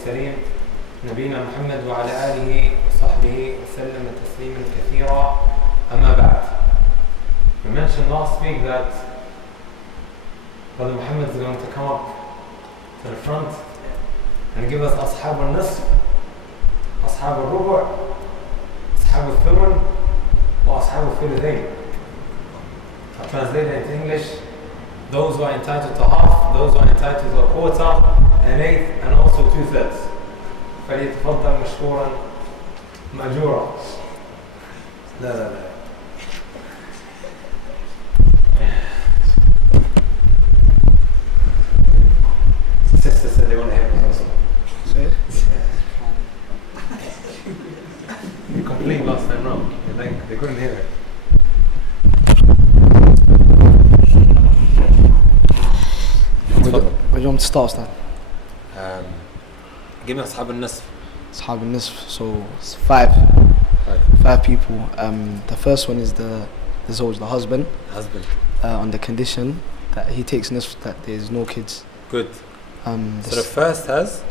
والمرسلين نبينا محمد وعلى آله وصحبه وسلم تسليما كثيرا. أما بعد. We mentioned last week that Brother Muhammad is going to come up to the front and give us Ashab al-Nisf, Ashab al-Rubu', Ashab al-Thumun, or Ashab al-Thuluthayn. I'll translate it into English. Those who are entitled to half, those who are entitled to a quarter, an eighth, and also 2/3. فليتفضل مشكورا مأجورا. لا. Sister said they want to hear it also. You complained last time round. They couldn't hear it. Where do you want to start, Ustadh? Give me Ashab al-Nisf. Ashab al-Nisf, so it's five people. The first one is the Zawj, the husband. On the condition that he takes Nisf, that there is no kids. Good. So the first has?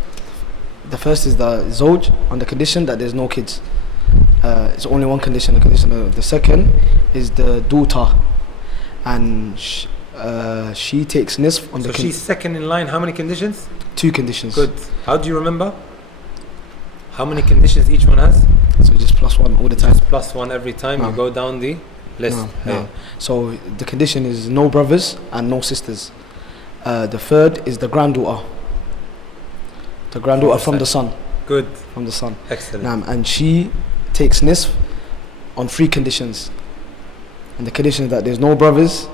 The first is the Zawj on the condition that there's no kids. It's only one condition. The second is the daughter, and she takes Nisf on the. So she's second in line. How many conditions? 2 conditions. Good. How do you remember? How many conditions each one has? So just +1 all the time. Just +1 every time you go down the list. No. So the condition is no brothers and no sisters. The third is the granddaughter. The granddaughter from the son. Good. From the son. Excellent. And she takes Nisf on 3 conditions. And the condition is that there's no brothers,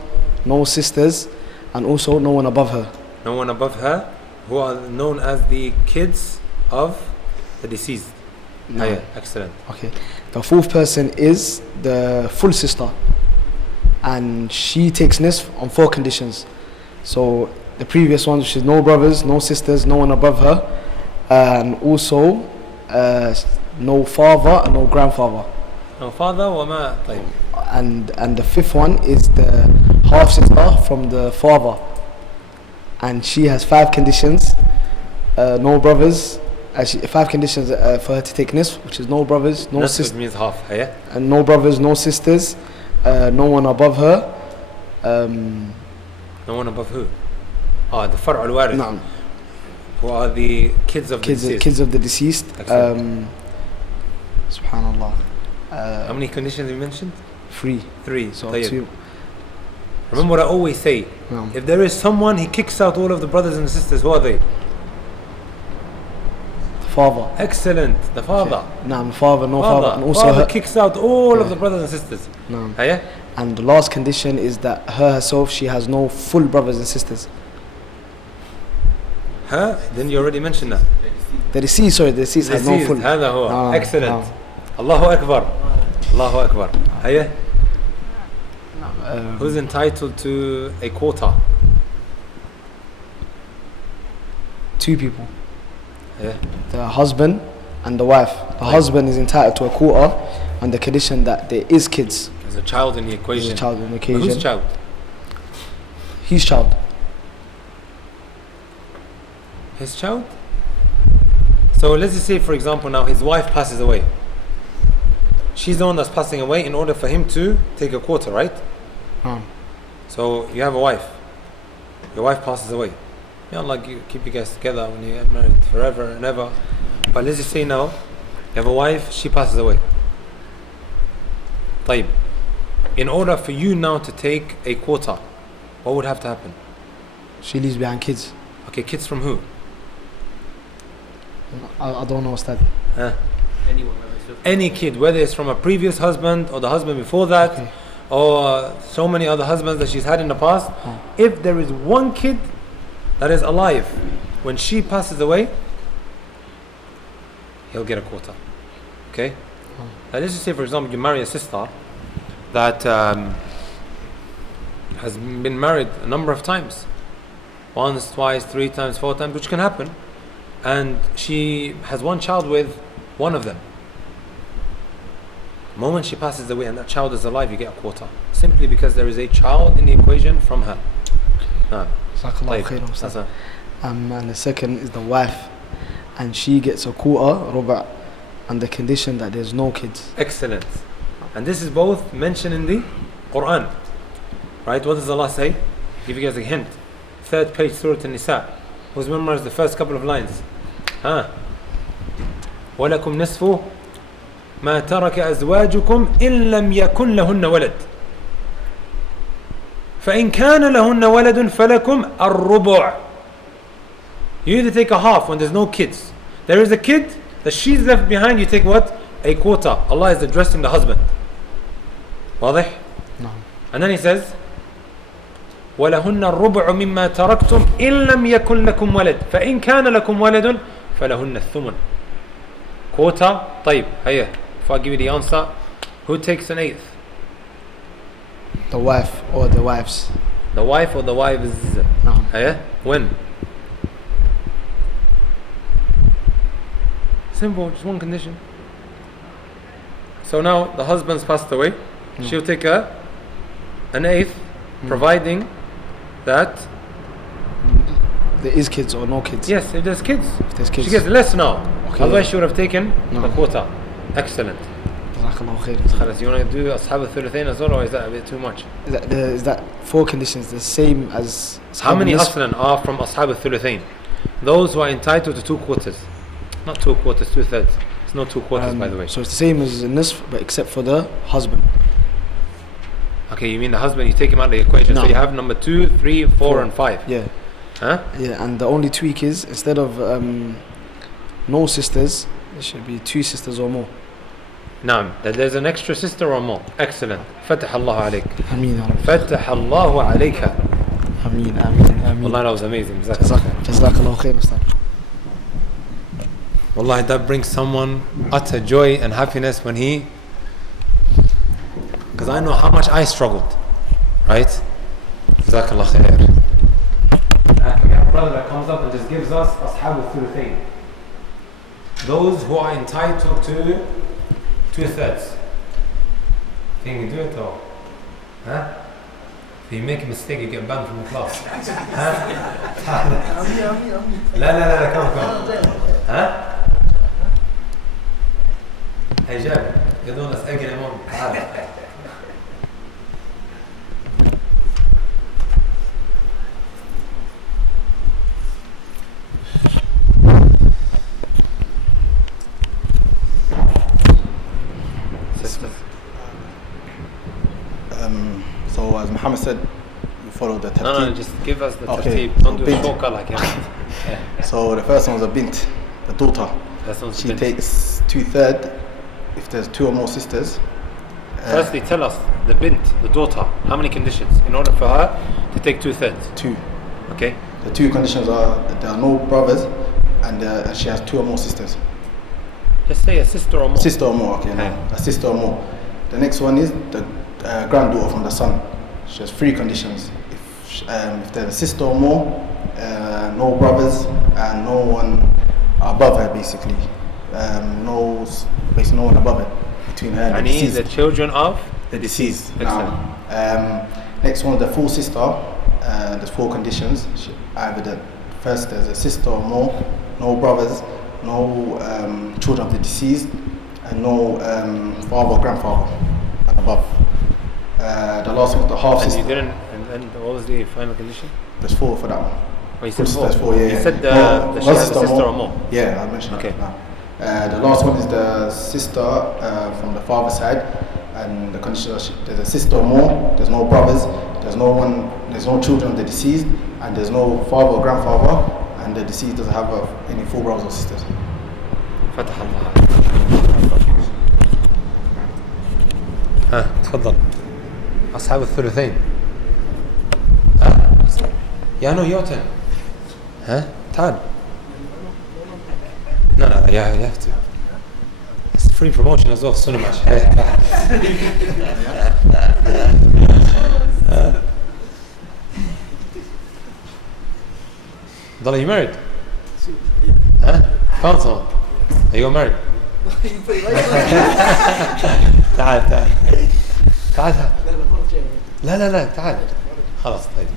no sisters, and also no one above her. No one above her, who are known as the kids of the deceased. No. Yeah, excellent. Okay. The 4th person is the full sister, and she takes Nisf on 4 conditions. So the previous ones, which is no brothers, no sisters, no one above her, and also no father and no grandfather. No father, وما طيب. And the 5th one is the half sister from the father, and she has 5 conditions. No brothers. 5 conditions for her to take Nisf, which is no brothers, no sisters. Nisf means half, yeah? And no brothers, no sisters, no one above her. No one above who? The Far' al-Warith. No. Who are the kids of the deceased. Kids of the deceased. Subhanallah. How many conditions you mentioned? 3. So 2. Remember what I always say. No. If there is someone, he kicks out all of the brothers and sisters. Who are they? The father. Excellent. The father. No, father, no father. And also father her kicks out all of the brothers and sisters. No. Yeah? And the last condition is that her herself, she has no full brothers and sisters. Her? Then you already mentioned that. The deceased has no full. هذا هو. Excellent. Allahu Akbar. Allahu Akbar. Yeah? Who's entitled to a quota? 2 people. Yeah. The husband and the wife. The husband is entitled to a quota on the condition that there is kids. There's a child in the equation. There's a child in the equation. But whose child? His child. His child? So let's just say, for example, now his wife passes away. She's the one that's passing away in order for him to take a quota, right? So you have a wife. Your wife passes away. You know, like you keep you guys together when you get married forever and ever. But let's just say now, you have a wife, she passes away. طيب. In order for you now to take a quota, what would have to happen? She leaves behind kids. Okay, kids from who? I don't know, Ustadh. Any kid, whether it's from a previous husband or the husband before that, or so many other husbands that she's had in the past. If there is one kid that is alive when she passes away, he'll get a quota. Okay? Now let's just say, for example, you marry a sister that has been married a number of times. Once, twice, 3 times, 4 times, which can happen. And she has one child with one of them. The moment she passes away and that child is alive, you get a quota. Simply because there is a child in the equation from her. And the second is the wife. and she gets a quarter, ruba', on the condition that there's no kids. Excellent. And this is both mentioned in the Quran. Right? What does Allah say? Give you guys a hint. 3rd page, Surah An-Nisa. Who's memorized the first couple of lines? Huh? وَلَكُمْ نِصْفُ مَا تَرَكَ أَزْوَاجُكُمْ إِن لَمْ يَكُنْ لَهُنَّ وَلَدٌ فَإِن كَانَ لَهُنَّ وَلَدٌ فَلَكُمْ الرُّبُعُ. You either take a half when there's no kids. There is a kid that she's left behind, you take what? A quarter. Allah is addressing the husband. واضح? No. And then he says وَلَهُنَّ الرُّبُعُ مِمَّا تَرَكْتُمْ إِن لَمْ يَكُنْ لَكُمْ وَلَدٌ فَإِن كَانَ لَكُمْ وَلَدٌ فَلَهُنَّ الثُّمُنُ. Quarter. طيب. Here. If I give you the answer, who takes an eighth? The wife or the wives. The wife or the wives? No. Here. When? Simple, just one condition. So now the husband's passed away. No. She'll take an eighth, providing that there is kids or no kids. yes, if there's kids, kids. she gets less now. Okay. Otherwise, she would have taken No. the quota. Excellent. Jazakallahu khair. Khalas, you want to do Ashab al-Thuluthayn as well, or is that a bit too much? Is that 4 conditions the same as How many Nisf? aslan are from Ashab al-Thuluthayn? Those who are entitled to 2 quarters. Not 2 quarters, 2/3. It's not 2 quarters, by the way. So it's the same as Nisf, but except for the husband. Okay, you mean the husband, you take him out of the equation. No. So you have number 2, 3, 4, and 5. Yeah. Huh? Yeah, and the only tweak is instead of no sisters, there should be 2 sisters or more. Naam, that there's an extra sister or more. Excellent. Fatah Allah alayk. Ameen. Ya Rabbi. Fatah Allahu alayka. Ameen. Ameen. Ameen. Wallah, that was amazing. Jazakallah. Jazakallahu khair, Ustadh. Wallahi, that brings someone utter joy and happiness when he, because I know how much I struggled, right? Jazakallah khair. We have a brother that comes up and just gives us Ashab al-Thuluthayn. Those who are entitled to 2/3. Think you do it though? Huh? If you make a mistake, you get banned from the class. Huh? لا come. Huh? Hey Jab, you're doing us again, Imam. تعال. Sister. So as Muhammad said, you follow the No, tartib. just give us the Okay. tartib. Don't do a Bint. shortcut like him. Yeah. So the first one was a bint, the daughter. That sounds She bint. takes 2/3 if there's 2 or more sisters. Firstly, tell us the bint, the daughter, how many conditions in order for her to take 2/3? 2. Okay. The 2 conditions are there are no brothers and she has 2 or more sisters. Just say a sister or more. Sister or more, okay, Okay. no, a sister or more. The next one is the granddaughter from the son. She has 3 conditions. If there's a sister or more, no brothers, and no one above her, basically. Basically no one above her between her and And the he is deceased. the children of? The deceased. Excellent. Now, next one, the full sister. There's 4 conditions. Either there's a sister or more, no brothers, no children of the deceased, and no father or grandfather and above. The last one was the half And sister. you didn't, and what was the final condition? There's 4 for that one. Oh, you said Full 4. sister, 4, yeah. You said No, that she one has a sister or more. Yeah, I mentioned Okay. that now. The last one is the sister from the father's side, and the condition is there's a sister or more, there's no brothers, there's no children of the deceased, and there's no father or grandfather, and the deceased doesn't have any full brothers or sisters. فتح الله. ها تفضل. أصحاب الثلثين. يا نو يوتن. ها تعال. No, you have to. It's free promotion as well, so much. Are you married? Huh? Found someone? Are you married? تعال تعال تعال لا تعال خلاص طيب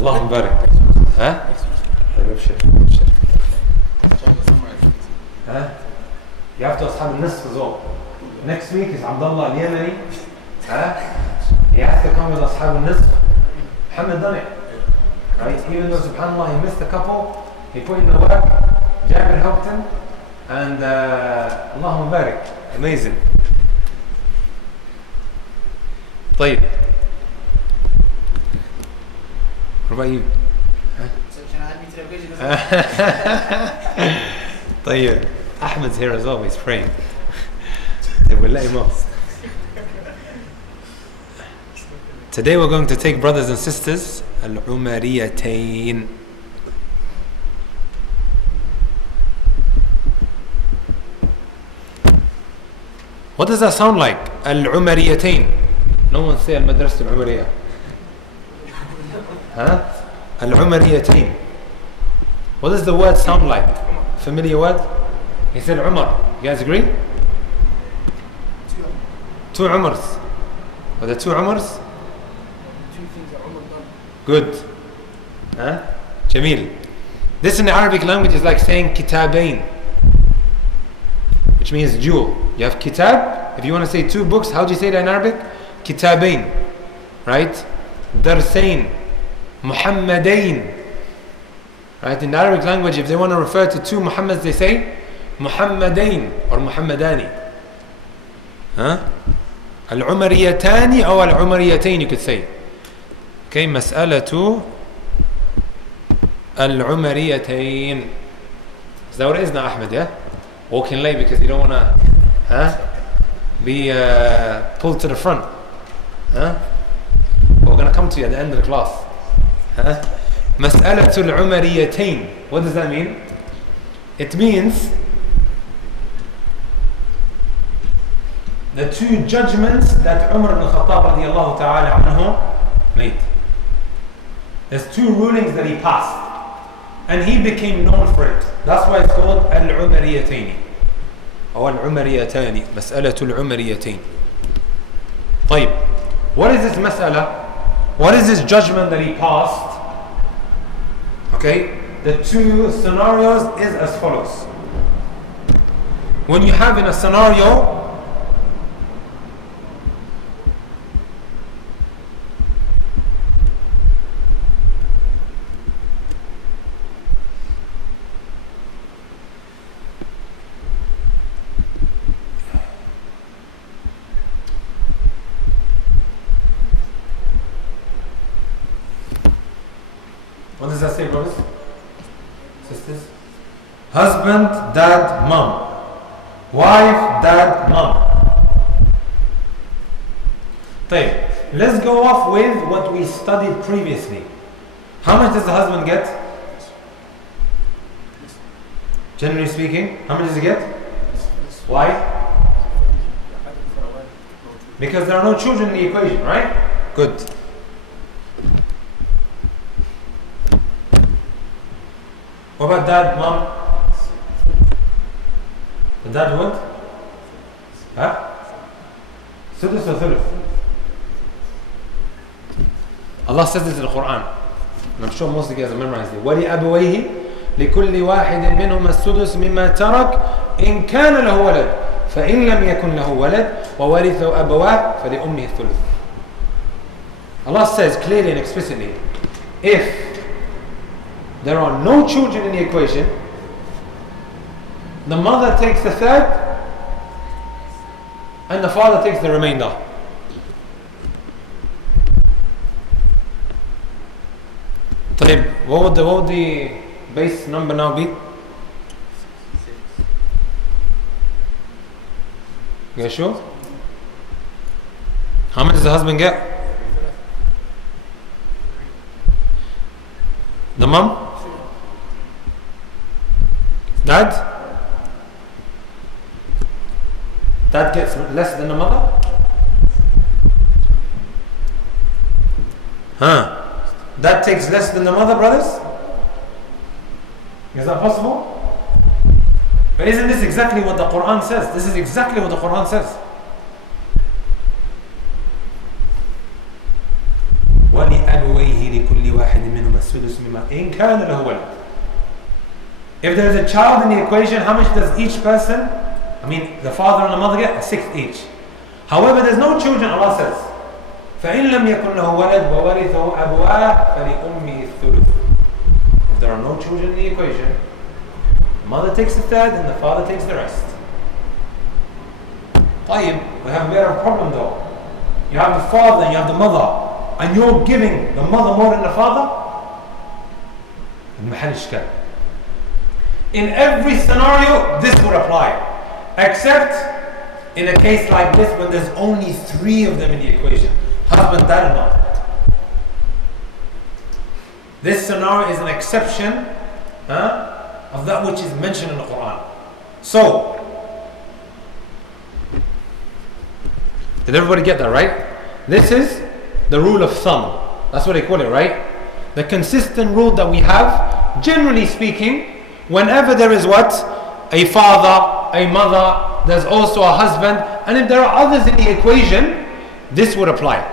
اللهم بارك ها طيب ابشر ابشر. ها؟ يعرفتوا أصحاب النصف زول. Next week is Abdullah al-Yemeni. He has to come with أصحاب النصف. Muhammad done it. Right? Even though subhanAllah he missed a couple, he put in the work, Jabir helped him, and Allahumma barik. Amazing. طيب. What about you? So can I add me to the equation? طيب. Ahmed's here as always praying. We'll let him off. Today we're going to take brothers and sisters Al-Umariyatayn. What does that sound like? Al-Umariyatayn. No one say Al-Madrasa Al-Umariyah. Huh? Al-Umariyatayn. What does the word sound like? Familiar word? He said Umar. You guys agree? Two Umars. Are there two Umars? Good. Huh? Jamil. This in the Arabic language is like saying Kitabain, which means jewel. You have Kitab. If you want to say two books, how do you say that in Arabic? Kitabain. Right? Darsain. Muhammadain. Right? In the Arabic language, if they want to refer to two Muhammads, they say Muhammadain or Muhammadani. Huh? Al-Umariyatani or Al-Umariyatayn, you could say. Okay, مسألة العمريتين. Is that what it is now, Ahmed, yeah? Walking late because you don't want to be pulled to the front. But we're going to come to you at the end of the class. مسألة العمريتين. What does that mean? It means the two judgments that Umar ibn Khattab radiallahu ta'ala anhu made. There's two rulings that he passed, and he became known for it. That's why it's called Al-Umariyatayn or Al-Umariyatani. مسألة العمريتين. طيب, what is this mas'ala? What is this judgment that he passed? Okay, the two scenarios is as follows. When you have in a scenario what does that say, brothers? Sisters? Husband, dad, mom. Wife, dad, mom. طيب, let's go off with what we studied previously. How much does the husband get? Generally speaking, how much does he get? Why? Because there are no children in the equation, right? Good. What about dad, mom? The dad what? Huh? Sudus or thuluth? Allah says this in the Quran. And I'm sure most of you guys have memorized it. وَلِأَبْوَيْهِ لِكُلِّ وَاحِدٍ مِّنْهُمَا السُّدُسُ مِمَّا تَرَكَ إِنْ كَانَ لَهُ وَلَدٌ فَإِنْ لَمْ يَكُنْ لَهُ وَلَدٌ وَوَرِثَهُ أَبَوَاهُ فَلِأُمِّهِ الثُّلُثُ. Allah says clearly and explicitly, if there are no children in the equation, the mother takes the third and the father takes the remainder. طيب, what would the base number now be? You sure? How much does the husband get? The mom? Dad? Dad gets less than the mother? Dad takes less than the mother, brothers? Is that possible? But isn't this exactly what the Quran says? This is exactly what the Quran says. وَلِأَبْوَيْهِ لِكُلِّ وَاحِدٍ مِّنْهُمَا السُّدُسُ مِمَّا إِنْ كَانَ لَهُ وَلَدٌ. If there is a child in the equation, how much does each person, I mean the father and the mother, get? A sixth each. However, there's no children, Allah says, فَإِن لَمْ يَكُنْ لَهُ وَلَدْ وَوَرِثَهُ أَبُوَاهُ فَلِأُمِّهِ الثُّلُثُ. If there are no children in the equation, the mother takes the third and the father takes the rest. طيب, we have a better problem though. You have the father and you have the mother, and you're giving the mother more than the father. المحل إشكال. In every scenario, this would apply, except in a case like this when there's only 3 of them in the equation: husband, dad, and mother. This scenario is an exception of that which is mentioned in the Quran. So, did everybody get that right? This is the rule of thumb. That's what they call it, right? The consistent rule that we have, generally speaking, whenever there is what? A father, a mother, there's also a husband, and if there are others in the equation, this would apply.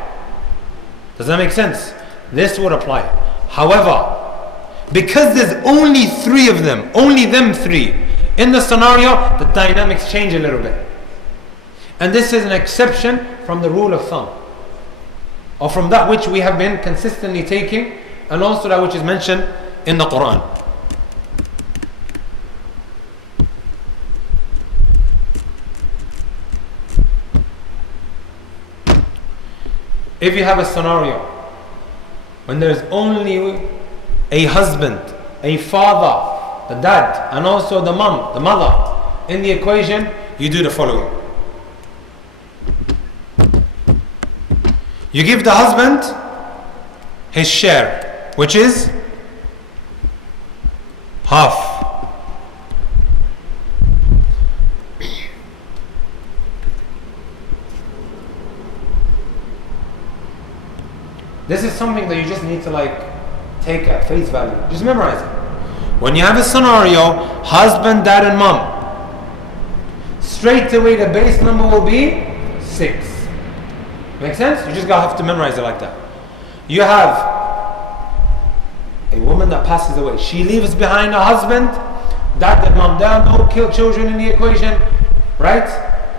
Does that make sense? This would apply. However, because there's only 3 of them, only them 3, in the scenario, the dynamics change a little bit. And this is an exception from the rule of thumb, or from that which we have been consistently taking, and also that which is mentioned in the Quran. If you have a scenario when there's only a husband, a father, the dad, and also the mom, the mother in the equation, you do the following. You give the husband his share, which is half. This is something that you just need to take at face value. Just memorize it. When you have a scenario, husband, dad, and mom, straight away the base number will be 6. Make sense? You just have to memorize it like that. You have a woman that passes away. She leaves behind a husband, dad and mom. There are no children in the equation, right?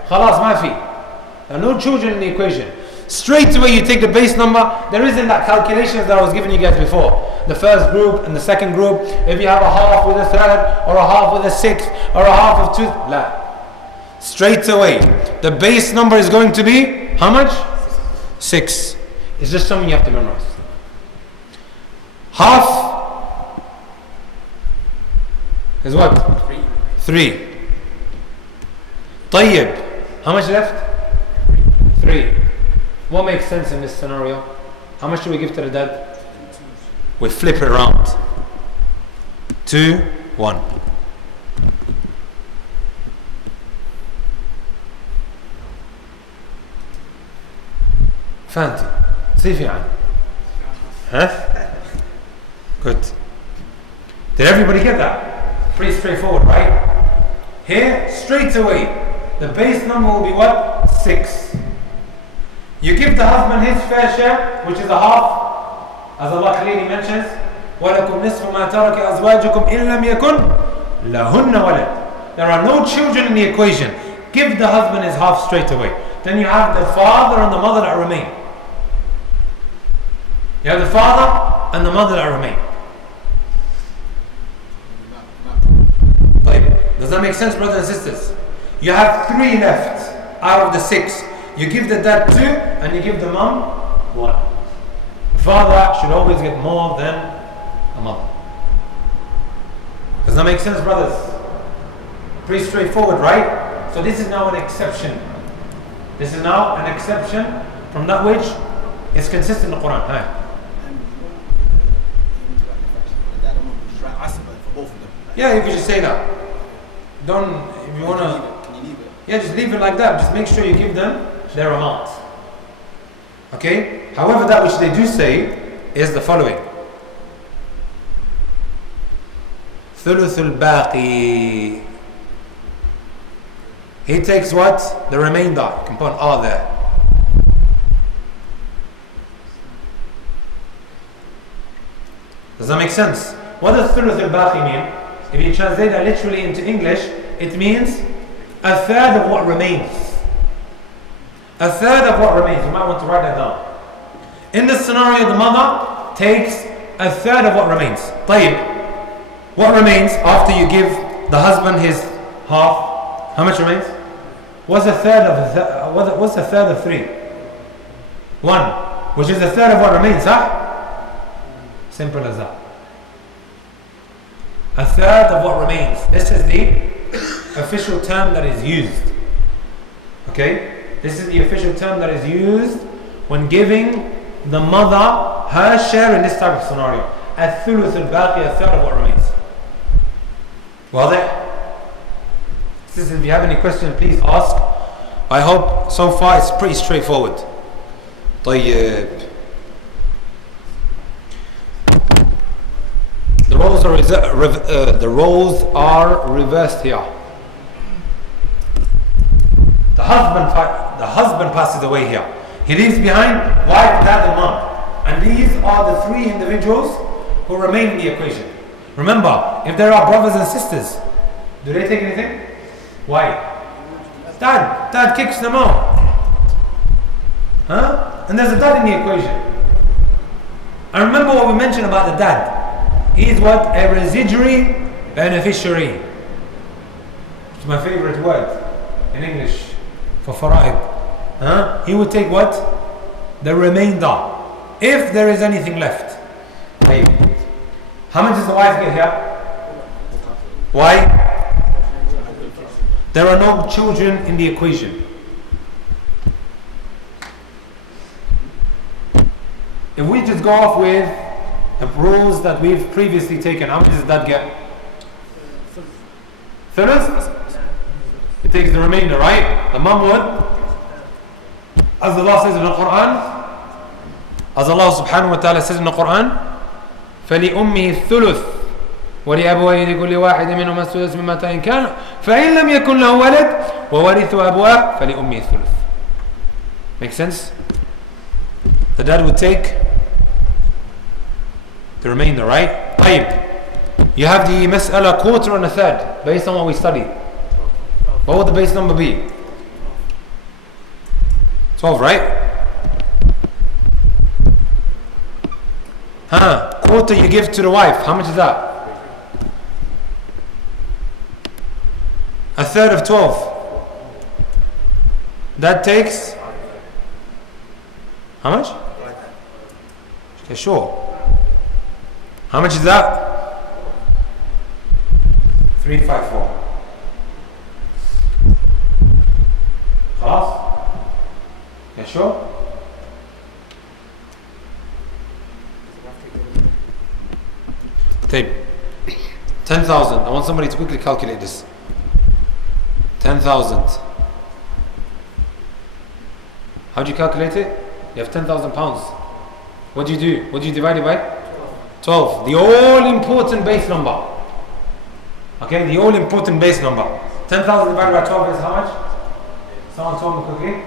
Khalas, mafi. There are no children in the equation. Straight away you take the base number. There isn't that calculations that I was giving you guys before. The first group and the second group. If you have a half with a third, or a half with a sixth, or a half of 2. La. Straight away. The base number is going to be how much? 6. It's just something you have to memorize. Half is what? 3. طيب. How much left? 3. What makes sense in this scenario? How much do we give to the dad? We flip it around. 2, 1. فهمتي؟ كيف يعني؟ ها؟ Good. Did everybody get that? Pretty straightforward, right? Here, straight away, the base number will be what? 6. You give the husband his fair share, which is a half, as Allah clearly mentions. وَلَكُمْ نِصْفُ مَا تَرَكَ أَزْوَاجُكُمْ إِن لَمْ يَكُنْ لَهُنَّ وَلَدٌ. There are no children in the equation. Give the husband his half straight away. Then you have the father and the mother that remain. You have the father and the mother that remain. Does that make sense, brothers and sisters? You have 3 left out of the 6. You give the dad 2 and you give the mom 1. The father should always get more than a mother. Does that make sense, brothers? Pretty straightforward, right? So this is now an exception. This is now an exception from that which is consistent in the Quran. Hi. Yeah, you can just say that. Don't, if you want to, Can you leave it? yeah, just leave it like that. Just make sure you give them their amount. Okay? However, that which they do say is the following. ثلث الباقي. He takes what? The remainder. You can put an R there. Does that make sense? What does ثلث الباقي mean? if you translate that literally into English, it means a third of what remains. A third of what remains. You might want to write that down. In this scenario, the mother takes a third of what remains. طيب, what remains after you give the husband his half? How much remains? What's a third of what's a third of 3? 1, which is a third of what remains, huh? Simple as that. A third of what remains. This is the official term that is used. Okay? This is the official term that is used when giving the mother her share in this type of scenario. الثلث الباقي, a third of what remains. واضح? If you have any question, please ask. I hope so far it's pretty straightforward. طيب. The roles are reversed here. The husband passes away here. He leaves behind wife, dad, and mom. And these are the 3 individuals who remain in the equation. Remember, if there are brothers and sisters, do they take anything? Why? Dad kicks them out. Huh? And there's a dad in the equation. And remember what we mentioned about the dad. He is what? A residuary beneficiary. It's my favorite word in English for fara'id. Huh? He would take what? The remainder. If there is anything left. How much does the wife get here? Why? There are no children in the equation. If we just go off with the rules that we've previously taken, how much does that get? Thuluth? It takes the remainder, right? The mum would, as Allah says in the Quran, as Allah subhanahu wa ta'ala says in the Quran, فَلِأُمِّهِ الثُّلُث ولأبويه لكل واحد منهما الثلث مما ترك كان فإن لم يكن له ولد وورثه أبواه فلأمه الثلث. Make sense? The dad would take the remainder, right? طيب. You have the mas'ala quarter and a third based on what we studied. What would the base number be? 12, right? Quarter you give to the wife. How much is that? A third of 12. That takes how much? Okay, sure. How much is that? 354. خلاص? Yeah, sure. Tape. 10,000. I want somebody to quickly calculate this. 10,000. How do you calculate it? You have 10,000 pounds. What do you do? What do you divide it by? 12. The all important base number. Okay, the all important base number. 10,000 divided by 12 is how much? Someone told me quickly.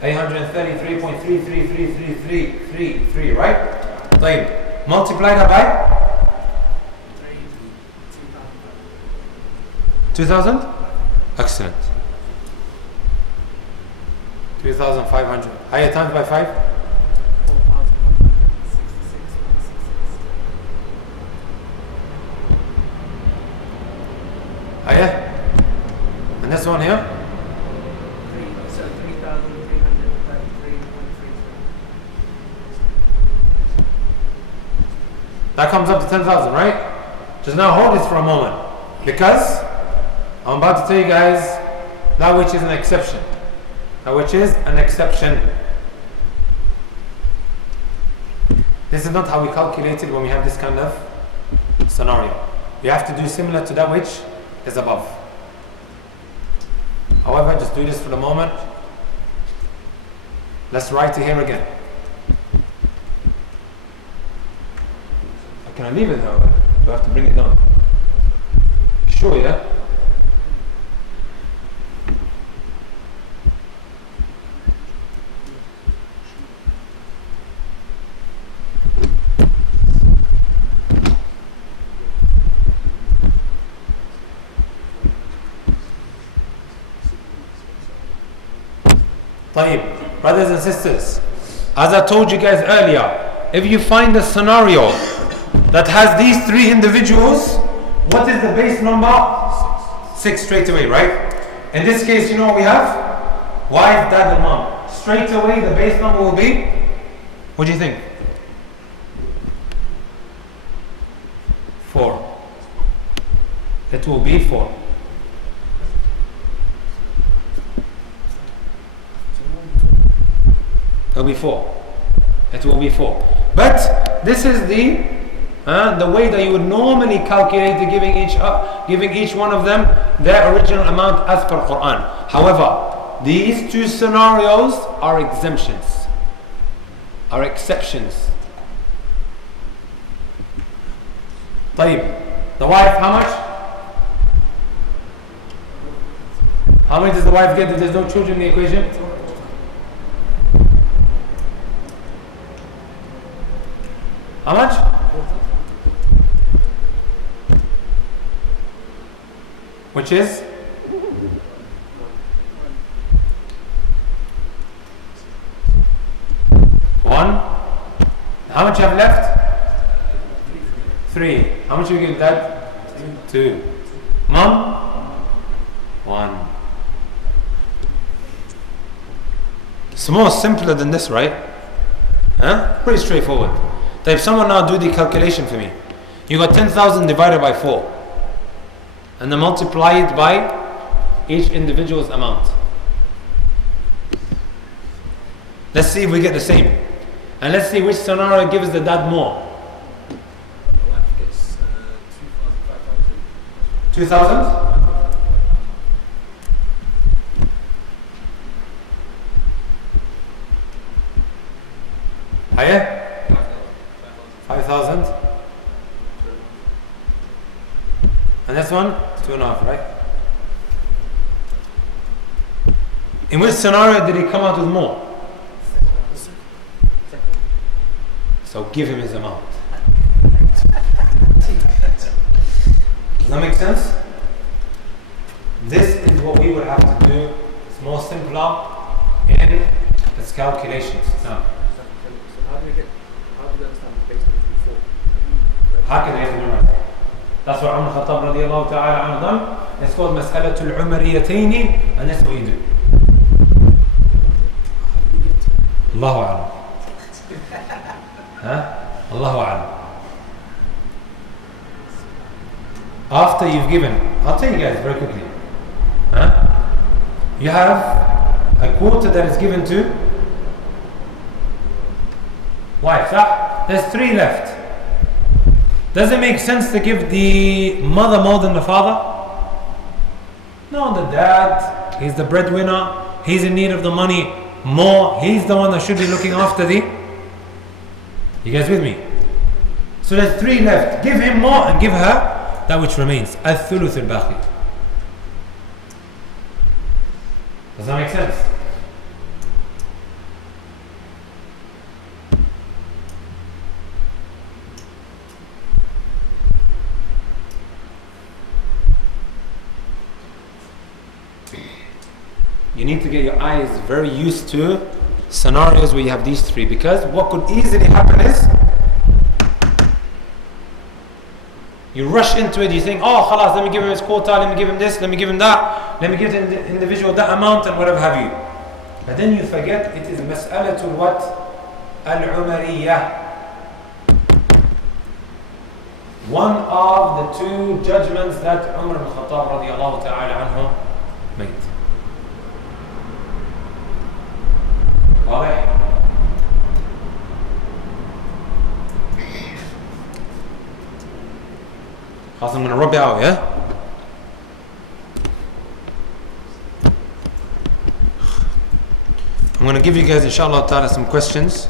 833.3333333, right? طيب. Multiply that by 2,000? Excellent. 2,500. Higher times by 5? Higher? And this one here? 3,333.33. That comes up to 10,000, right? Just now hold this for a moment. Because I'm about to tell you guys that which is an exception. That which is an exception. This is not how we calculate it when we have this kind of scenario. You have to do similar to that which is above. However, just do this for the moment. Let's write it here again. Can I leave it now? Do I have to bring it down? Sure, yeah? طيب, brothers and sisters, as I told you guys earlier, if you find a scenario that has these three individuals, what is the base number? 6 straight away, right? In this case, you know what we have? Wife, dad and mom. Straight away the base number will be, what do you think? 4. It will be 4. It will be 4. It will be 4. But this is the way that you would normally calculate the giving each one of them their original amount as per Quran. However, these two scenarios are exemptions, are exceptions. طيب, the wife, how much? How much does the wife get if there's no children in the equation? How much? Which is? 1. How much you have left? 3. How much you give dad? 2. Mom? 1. It's more simpler than this, right? Huh? Pretty straightforward. So if someone now do the calculation for me, you got 10,000 divided by 4, and then multiply it by each individual's amount. Let's see if we get the same, and let's see which scenario gives the dad more. 2,000. Higher? 5,000. And this one? 2.5, right? In which scenario did he come out with more? So give him his amount. Does that make sense? This is what we would have to do. It's more simpler in its calculations. Now, How do you understand the base number 4? how can I remember? That's what Umar Al-Khattab radiallahu ta'ala anhu done. It's called Mas'alatul Umariyatayni, and that's what you do. Allahu A'lam. Huh? Allahu A'lam. After you've given, I'll tell you guys very quickly. Huh? You have a quota that is given to wife. There's 3 left. Does it make sense to give the mother more than the father? No, the dad, he's the breadwinner, he's in need of the money more, he's the one that should be looking after the... You guys with me? So there's 3 left. Give him more and give her that which remains. Al-thuluth al-baqi. Does that make sense? You need to get your eyes very used to scenarios where you have these 3, because what could easily happen is you rush into it, you think, oh khalas, let me give him his quota, let me give him this, let me give him that, let me give the individual that amount and whatever have you. But then you forget it is mas'alatul what? Al-Umariyah. One of the 2 judgments that Umar Al-Khattab radiallahu ta'ala anhu made. واضح؟ خلاص, I'm going to rub it out, yeah? I'm going to give you guys inshallah ta'ala some questions.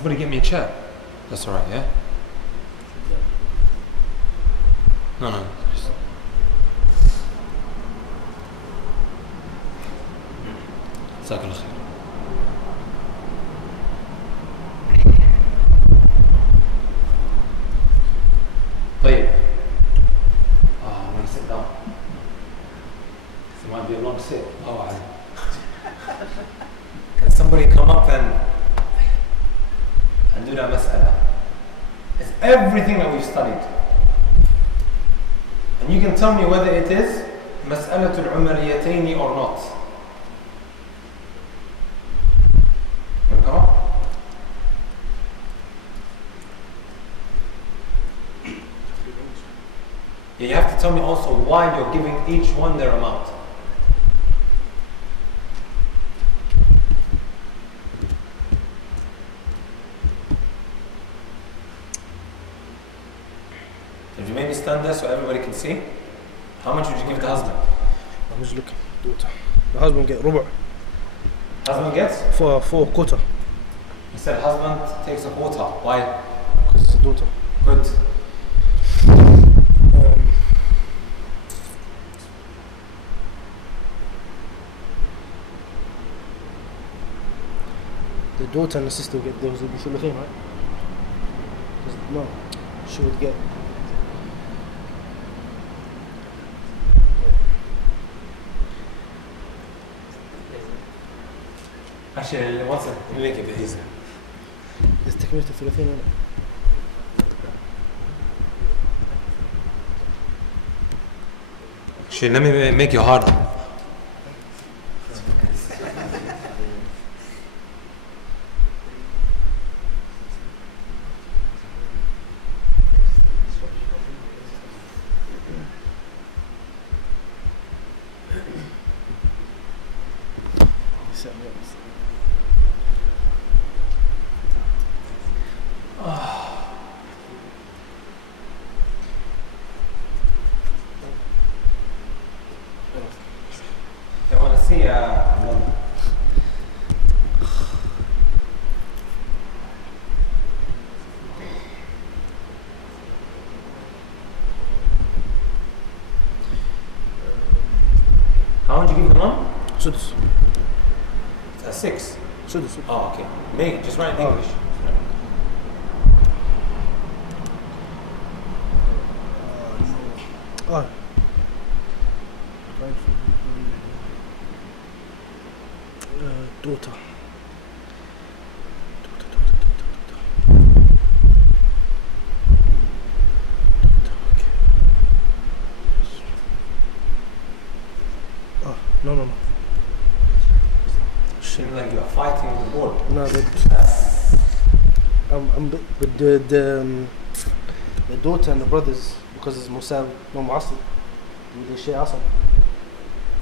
somebody get me a chair? That's alright, yeah? No. Just... جزاك الله خير. طيب. I'm going to sit down. It might be a long sit. Oh, can somebody come up and do that mas'ala? It's everything that we've studied. And you can tell me whether it is mas'alatul umariyataini or not. You come up? Yeah, you have to tell me also why you're giving each one their amount. If you maybe stand there so everybody can see, how much would you give the husband? I'm just looking. The husband get rubu'. Husband gets? For quarter. He said husband takes a quarter. Why? Because it's a daughter. Good. The daughter and the sister will get those. Will be thulatheen, right? No, she would get. Actually, one second. Let me make it a bit easier. It's تكملة الثلاثين هنا. Actually, let me make you harder. How much you give the mom? سدس. 6. سدس. Oh, okay. Make just write in English. Daughter. No. Seems like you're fighting with the board. No, but the daughter and the brothers, because it's Musaw, no Mu'asib, they share Asab.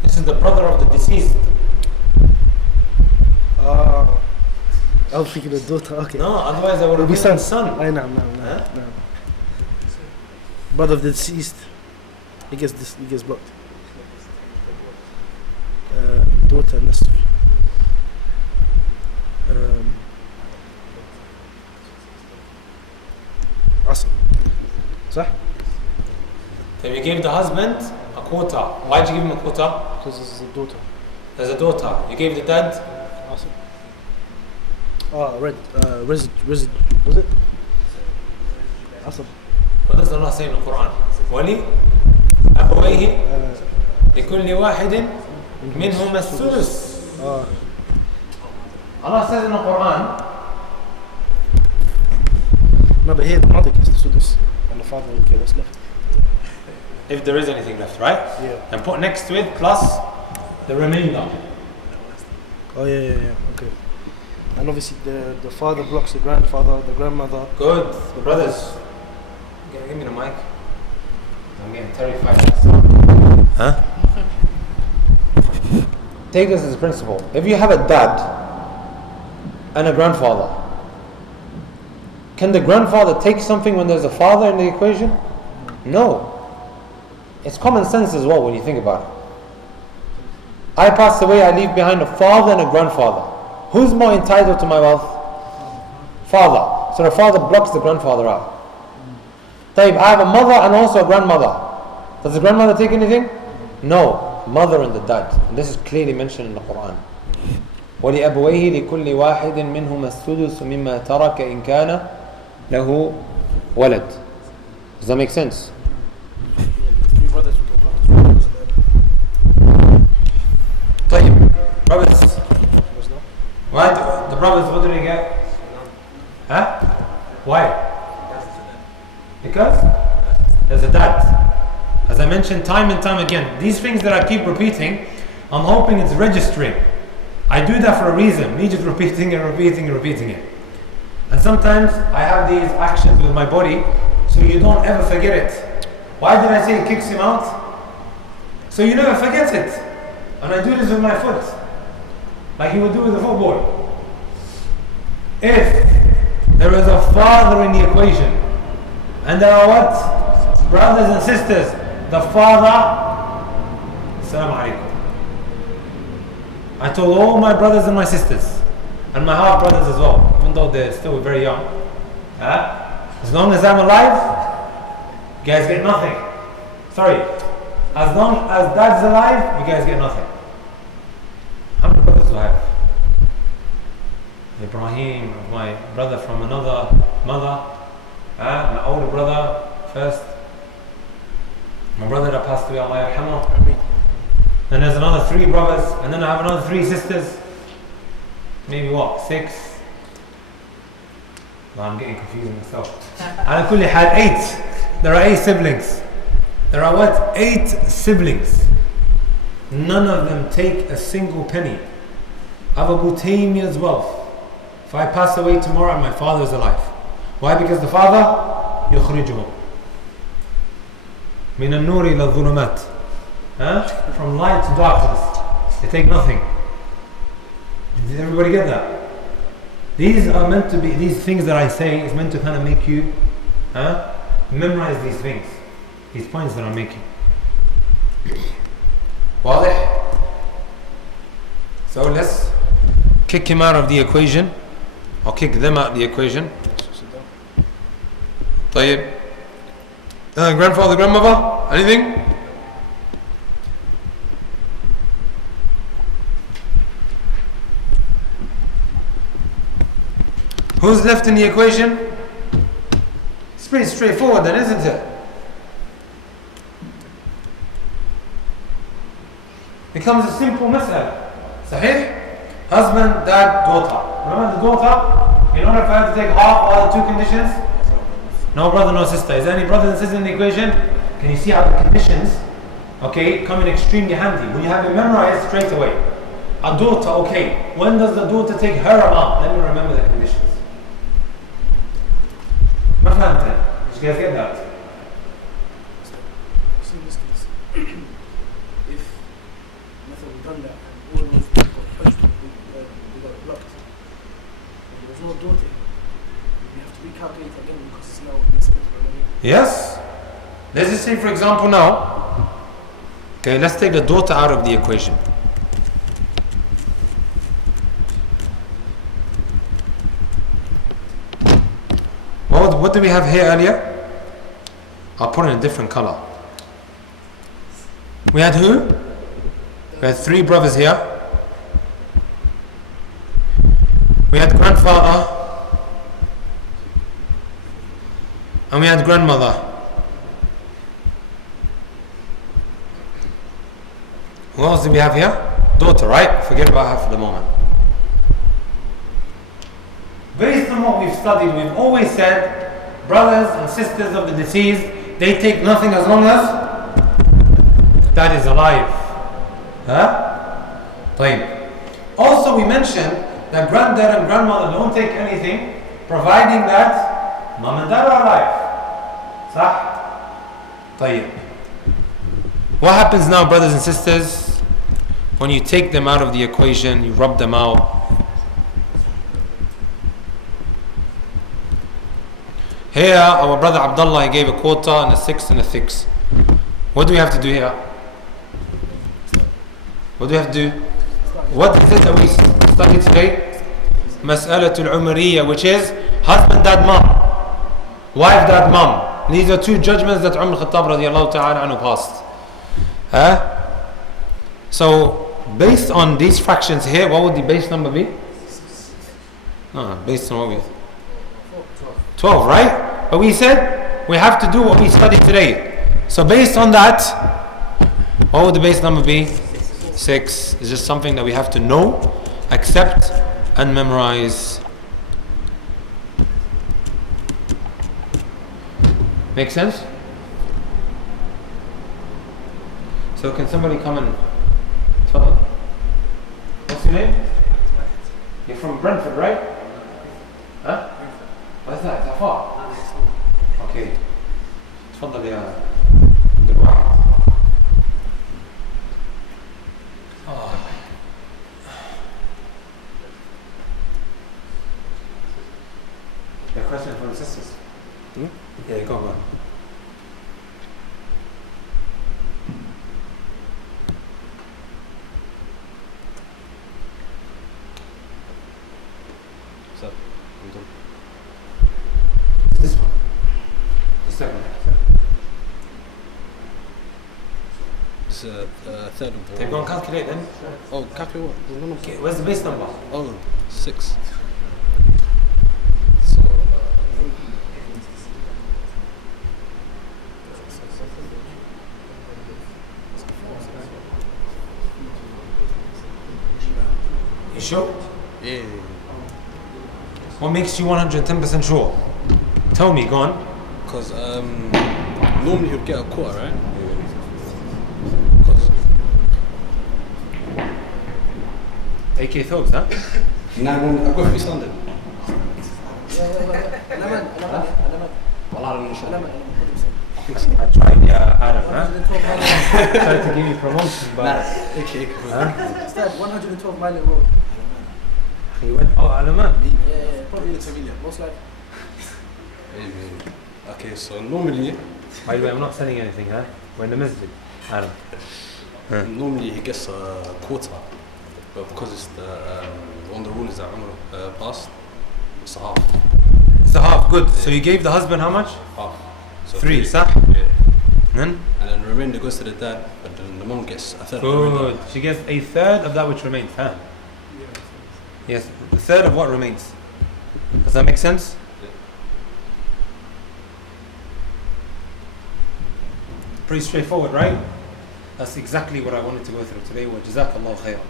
This is the brother of the deceased. I was thinking the daughter, okay. No, otherwise I would have been son. No. Brother of the deceased, he gets blocked. Daughter Nasr. Asab. صح? Then you gave the husband a quota. Why did you give him a quota? Because it's a daughter. There's a daughter. You gave the dad? Asab. Resid. Was it? Asab. What does Allah say in the Quran? Wali? أبويه لكل واحد منهما الثلث. Allah says in the Quran. No, but here the mother gets the sudus and the father will get what's left. If there is anything left, right? Yeah. And put next to it plus the remainder. Oh yeah. Okay. And obviously the father blocks the grandfather, the grandmother. Good. The brothers. Give me the mic. I'm getting terrified. Huh? Take this as a principle. If you have a dad and a grandfather, can the grandfather take something when there's a father in the equation? No. It's common sense as well when you think about it. I pass away, I leave behind a father and a grandfather. Who's more entitled to my wealth? father. So the father blocks the grandfather out. طيب, I have a mother and also a grandmother. Does the grandmother take anything? No. Mother and the dad. And this is clearly mentioned in the Quran. وَلِأَبْوَيْهِ لِكُلِّ وَاحِدٍ مِّنْهُمَا السُّدُسُ مِمَّا تَرَكَ إِنْ كَانَ لَهُ وَلَدٍ. Does that make sense? Three brothers will get knocked. طيب, brothers. Why the brothers, what do they get? Huh? Why? Because there's a dad. As I mentioned time and time again, these things that I keep repeating, I'm hoping it's registering. I do that for a reason, me just repeating it. And sometimes I have these actions with my body, so you don't ever forget it. Why did I say it kicks him out? So you never forget it. And I do this with my foot, like he would do with the football. If there is a father in the equation, and there are what? Brothers and sisters. The father, Assalamu alaikum. I told all my brothers and my sisters, and my half brothers as well, even though they're still very young. As long as I'm alive, you guys get nothing. Sorry. As long as dad's alive, you guys get nothing. How many brothers do I have? Ibrahim, my brother from another mother, my older brother first, my brother that passed away, Allah yarhamah. Then there's another 3 brothers, and then I have another 3 sisters. Maybe what, 6? Well, I'm getting confused myself. Ala kulli hal, 8. There are 8 siblings. There are what? 8 siblings. None of them take a single penny. Abu Taymiyyah's wealth. If I pass away tomorrow, my father is alive. Why? Because the father, يخرجهم من النور إلى الظلمات. From light to darkness. They take nothing. Did everybody get that? These are meant to be, these things that I say is meant to kind of make you memorize these things, these points that I'm making. واضح? So let's kick him out of the equation, or kick them out of the equation. طيب. Grandfather, grandmother, anything? Who's left in the equation? It's pretty straightforward then, isn't it? Becomes a simple mas'ala. Sahih? Husband, dad, daughter. Remember the daughter? In order for her to take half, all the 2 conditions? No brother, no sister. Is there any brother and sister in the equation? Can you see how the conditions, come in extremely handy? When you have it memorized straight away. A daughter, okay. When does the daughter take her amount? Let me remember the conditions. ما فهمت. Did you guys get that? So in this case, if nothing was done that and all those people got punched, we got blocked, and there was no daughter, we have to recalculate again because it's now messed up. Yes. Let's just say, for example, now. Okay, let's take the daughter out of the equation. What do we have here earlier? I'll put in a different color. We had who? We had 3 brothers here. We had grandfather. And we had grandmother. What else do we have here? Daughter, right? Forget about her for the moment. Based on what we've studied, we've always said brothers and sisters of the deceased, they take nothing as long as dad is alive. طيب. Also we mentioned that granddad and grandmother don't take anything providing that mom and dad are alive. صح? طيب. What happens now, brothers and sisters, when you take them out of the equation, you rub them out? Here, our brother Abdullah, he gave a quarter and a 6 and a 6. What do we have to do here? What do we have to do? What is it that we studied today? Mas'alatul Umariyya, which is dad, mom. Wife, dad, mom. These are two judgments that Umar Al-Khattab radiallahu ta'ala anhu passed. So, based on these fractions here, what would the base number be? Based on what we 12, right? But we said we have to do what we studied today. So based on that, what would the base number be? 6. It's just something that we have to know, accept, and memorize. Make sense? So can somebody come and tell them? What's your name? You're from Brentford, right? Huh? What's that? Is that far? Okay. تفضل يا عبد الواحد. A question from the sisters? Yeah, go on. So, we done. This one. The second one. It's third of the. Then go and calculate then. Oh, calculate what? No. Okay, where's the base number? Oh, 6. So, You sure? yeah. What makes you 110% sure? Tell me, go on. Because normally you'd get a quarter, right? Because AK Thobes, huh? no, I've got East London. I tried, yeah, Adam, huh? Tried to give you promotion, but... Okay. Huh? Ustadh, 112 Mile Road. You went, Alaman? Yeah, probably it's Sevilla, most likely. Okay, so normally By the way, I'm not selling anything, huh? We're in the masjid, Adam. normally he gets a quarter, but because it's the one of the rules that Umar passed, it's a half. It's a half, good. So you gave the husband how much? Half. So 3, Yeah. صح? Then? And then the remainder goes to the dad, but then the mom gets a third. Of the remainder. Good. She gets a third of that which remains, huh? Yes, the third of what remains. Does that make sense? Pretty straightforward, right? That's exactly what I wanted to go through today. Wa jazakallahu khairan.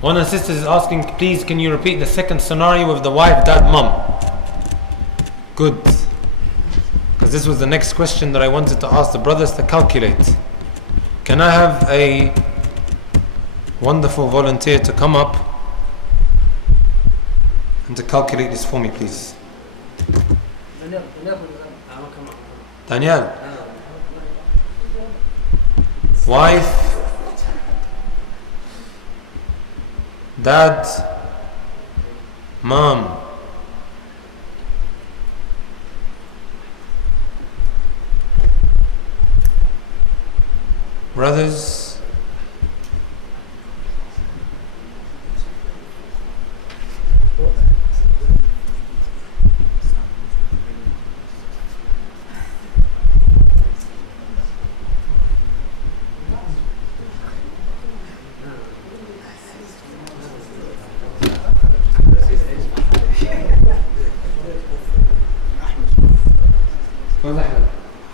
One of the sisters is asking, please can you repeat the second scenario with the wife, dad, mom? Good. Because this was the next question that I wanted to ask the brothers to calculate. Can I have a wonderful volunteer to come up and to calculate this for me, please? Daniel. Wife, dad, mom. Brothers,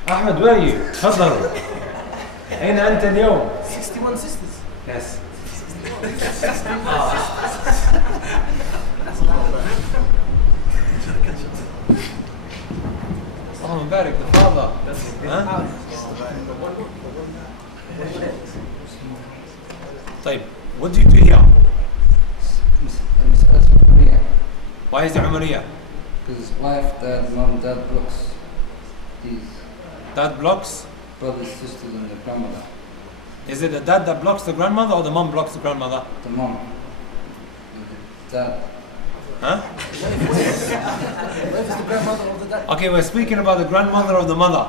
أحمد, where are you? تفضل. أين أنت اليوم؟ 61 sisters. Yes. اللهم بارك تفضل. ها؟ طيب, what do you do here? Why is it Umariya? Because wife, dad, mom, dad blocks these Dad blocks? brothers, sisters, and the grandmother. Is it the dad that blocks the grandmother or the mom blocks the grandmother? The mom, the dad. Huh? What if it's the grandmother of the dad? Okay, we're speaking about the grandmother of the mother.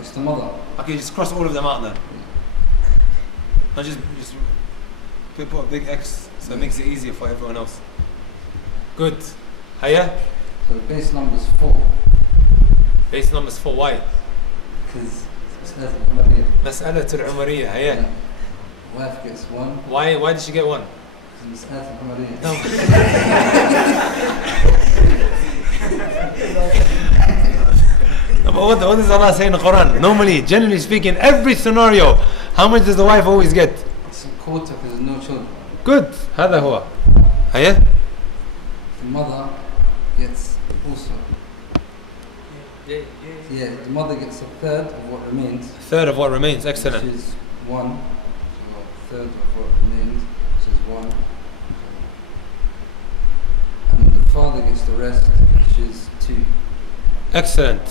It's the mother. Okay, just cross all of them out then. No, just put a big X so it makes it easier for everyone else. Good. Hiya? So base number is 4. Base numbers for why? Because it's Maria. Mas'alatul Umariyah. Hiya? Wife gets 1. Why did she get one? Because it's Maria. No. No, but what does Allah say in the Quran? Normally, generally speaking, every scenario, how much does the wife always get? It's a quarter because there's no children. Good. هذا هو. هيا. The mother gets also. Yeah, the mother gets a third of what remains. Third of what remains. Excellent. Which is 1. So a third of what remains, which is 1. And the father gets the rest, which is 2. Excellent.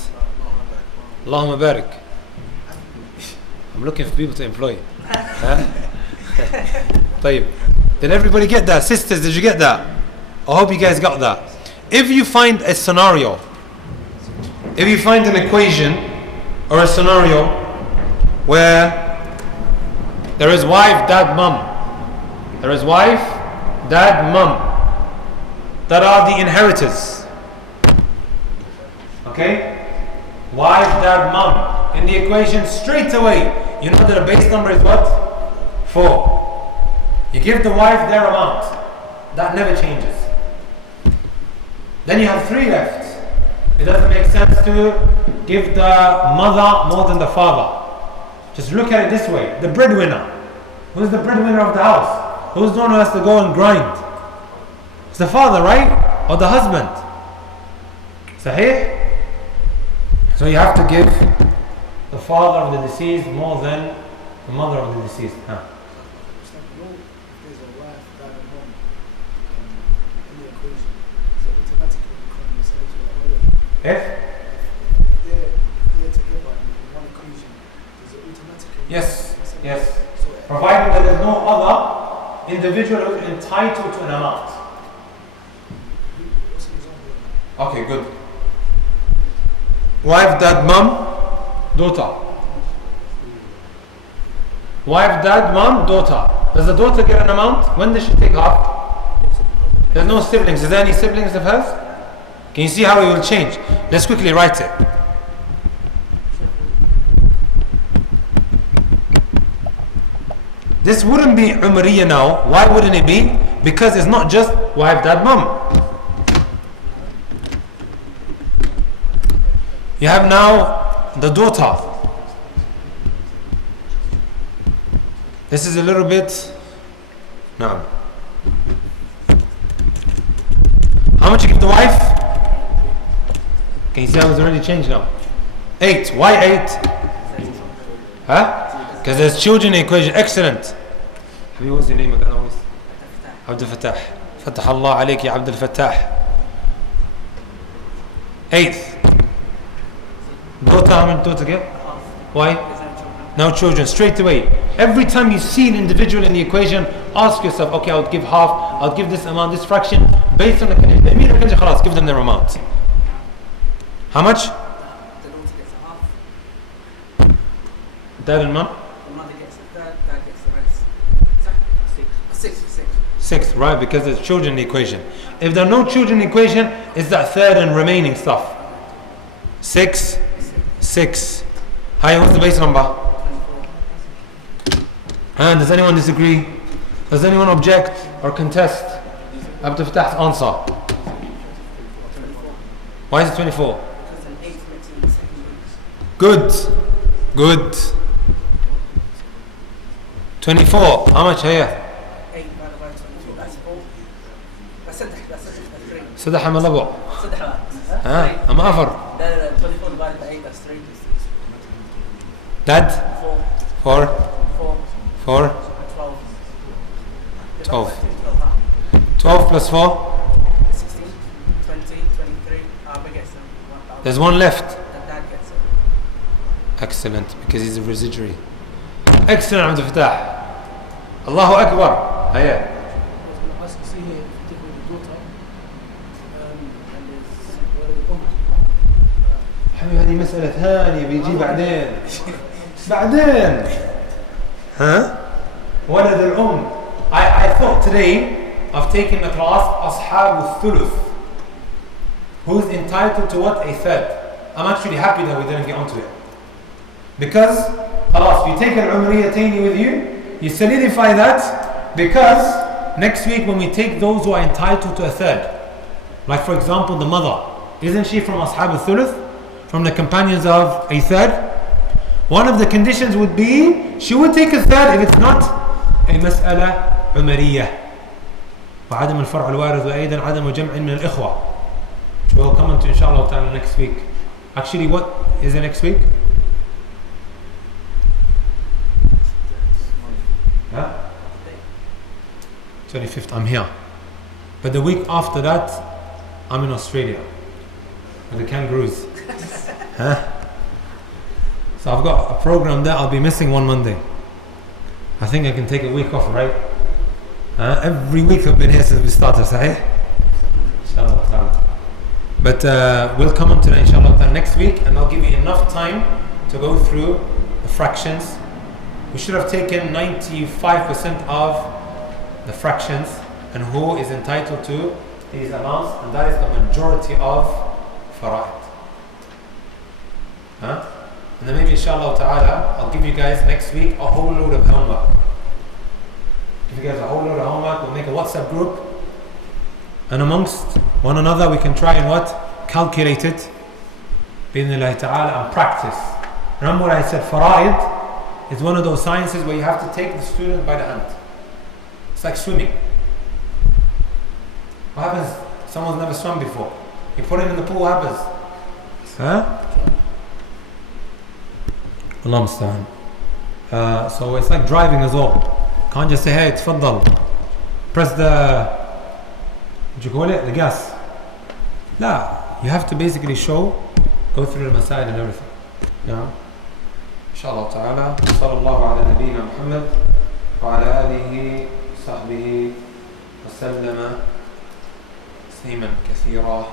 Allahumma barik. I'm looking for people to employ. Huh? طيب. Did everybody get that? Sisters, did you get that? I hope you guys got that. If you find a scenario, if you find an equation or a scenario where there is wife, dad, mum. There is wife, dad, mum. That are the inheritors. Okay? Wife, dad, mum. In the equation straight away, you know that the base number is what? 4. You give the wife their amount. That never changes. Then you have 3 left. It doesn't make sense to give the mother more than the father. Just look at it this way. The breadwinner. Who's the breadwinner of the house? Who's the one who has to go and grind? It's the father, right? Or the husband? Sahih? So you have to give the father of the deceased more than the mother of the deceased. Huh? It's like, you know, if there's a wife, dad, and mom in the equation, so automatically become the same to the other. If? They're together in one equation, does it automatically Yes, yes. So, Provided that there's no other individual who is entitled to an amount. what's an example of that? Okay, good. Wife, dad, mum, daughter. Wife, dad, mum, daughter. Does the daughter get an amount? When does she take half? There's no siblings. Is there any siblings of hers? Can you see how it will change? Let's quickly write it. This wouldn't be Umariya now. Why wouldn't it be? Because it's not just wife, dad, mum. You have now the daughter. This is a little bit. No. How much you give the wife? Can you see how it's already changed now? 8. Why 8? Huh? Because there's children in the equation. Excellent. Habibi, what's your name again always? Abdul Fattah. Fatah Allah alayk ya Abdul Fattah. 8th. Daughter, how many daughter get? Why? No children. Straight away. Every time you see an individual in the equation, ask yourself, okay, I'll give half, I'll give this amount, this fraction, based on the condition. Give them their amount. How much? The daughter gets a half. Dad and mum? The mother gets a third, dad gets the rest. Six. 6, right, because there's children in the equation. If there are no children in the equation, it's that third and remaining stuff. 6. Hi, what's the base number? 24. And does anyone disagree? Does anyone object or contest Abdul Fattah's answer? Why is it 24? Because an 8 makes it in the second week. Good. 24. How much here? 8 divided by 24. That's 4. That's 3. صدح من لبع. ها أما أفر. لا 24 divided by 8 that's 3. Dad? 4. 4. 12. 12 plus 4? 16, 20, 23. Abba gets them. There's one left. The dad gets it. Excellent, because he's a residuary. Excellent, Abdul Fattah. Allahu Akbar. Hiya. I was going to ask see here, if you take away the daughter, and there's ولد الأم. حبيبي هذه مسألة ثانية بيجي بعدين. بعدين. ها؟ ولد الأم. I thought today I've taken a class أصحاب الثلث. Who's entitled to what? A third. I'm actually happy that we didn't get onto it. Because خلاص you take العمريتين with you solidify that, because next week when we take those who are entitled to a third, like for example the mother, isn't she from أصحاب الثلث? From the companions of a third? One of the conditions would be she would take a third if it's not a مسألة عمرية. وعدم الفرع الوارث وأيضا عدم جمع من الإخوة. We'll come into inshallah ta'ala next week. Actually, what is it next week? Huh? 25th, I'm here. But the week after that, I'm in Australia with the kangaroos. Huh? So I've got a program there. I'll be missing one Monday. I think I can take a week off, right? Every week I've been here since we started, sahih? Inshallah ta'ala. But we'll come on to that inshallah ta'ala next week, and I'll give you enough time to go through the fractions. We should have taken 95% of the fractions and who is entitled to these amounts, and that is the majority of fara'id. And then maybe inshallah ta'ala I'll give you guys next week a whole load of homework. Give you guys a whole load of homework. We'll make a WhatsApp group, and amongst one another we can try and what? Calculate it bi'idhnillahi ta'ala and practice. Remember what I said, fara'id is one of those sciences where you have to take the student by the hand. It's like swimming. What happens? Someone's never swum before. You put him in the pool, what happens? Huh? Allah musta'an. So it's like driving as well. Can't just say, hey, tfaddal. Press the, what do you call it? The gas. No. You have to basically go through the masail and everything. Yeah. Inshallah ta'ala. Sallallahu ala nabiyyina Muhammad wa ala alihi sahbihi wa sallama tasliman kathira.